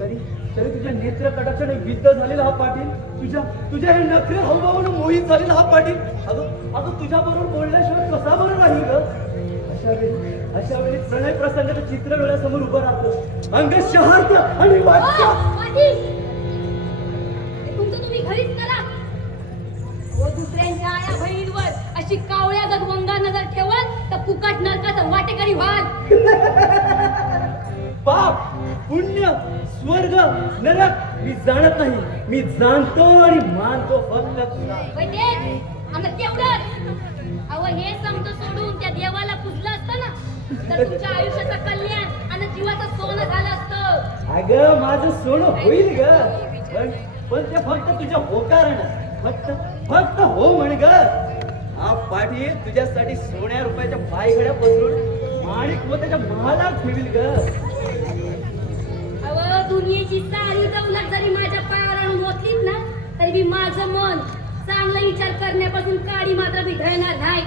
तरी तरी तुझ्या नेत्र कटाक्षाने विद्ध झालेला हा पाटील तुझ्या तुझ्या हे नखरे हवभावानं मोहित झालेला हा पाटील अगं अगं तुझ्या बरोबर बोलल्याशिवाय कसा बरं राहील ग अशा वेळी अशा वेळी प्रणय प्रसंगाचं चित्र डोळ्यासमोर उभं राहतं. अंग शहार्थ आणि वाटतं दुसऱ्यांच्या आया बहिणींवर अशी कावळ्या गदवंगा नजर ठेवत तर फुकट नरकाचं वाटेकरी व्हाल. पुण्य स्वर्ग नरक मी जाणत नाही. मी जाणतो आणि मानतो फक्त तुला. अहो हे समज सोडून त्या देवाला पुजलं असतं ना तर तुमच्या आयुष्याचं कल्याण आणि जीवाचं सोनं झालं असतं. अगं माझं सोनं होईल ग. पण पण ते फक्त तुझ्या होकारानं फक्त फक्त हो म्हण ग. हा पाठी तुझ्यासाठी सोन्या रुपयाच्या पायघड्या पसरून माणिक व त्याच्या महालात ठेवील ग अहो दुनियेची सारी दौलत जरी माझ्या पायावर आणून ओतलीत ना तरी मी माझं मन चांगला विचार करण्यापासून काळी मात्र बिघडणार नाही.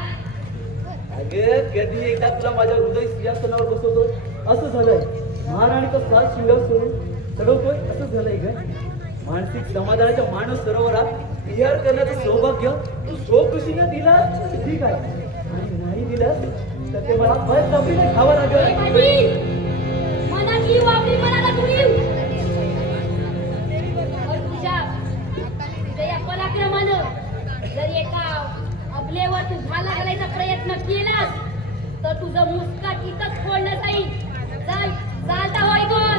अगं कधी एकदा तुला माझ्या हृदय सिंहासनावर बसवतो? असं झालंय. महाराणीचा सात शिंगावर सोडून चढवतोय असं झालंय ग. मानसिक समाधानाच्या मानस सरोवरात विहार करण्याचं सौभाग्य तू स्वकृषीनं दिला ठीक आहे. आणि नाही दिलं तर ते मला फळ खावं लागेल. एका आपलेवर तू भाला घालायचा प्रयत्न केलास तर तुझं मुस्काट इथंच फोडलं जाईल. चल चालता होय कोण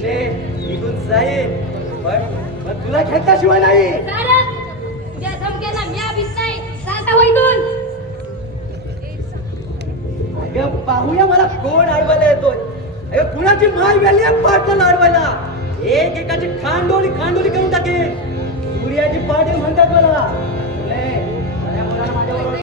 ले निघून जाईल पण पण तुला खेळताशिवाय नाही. चालत तुझ्या धमक्याला म्या भीत नाही. चालता अगं पाहूया मला कोण अडवायला येतोय. अगं कुणाची माय व्याली पाटला अडवायला एक एकाची खांडोळी खांडोळी 太贵了吧。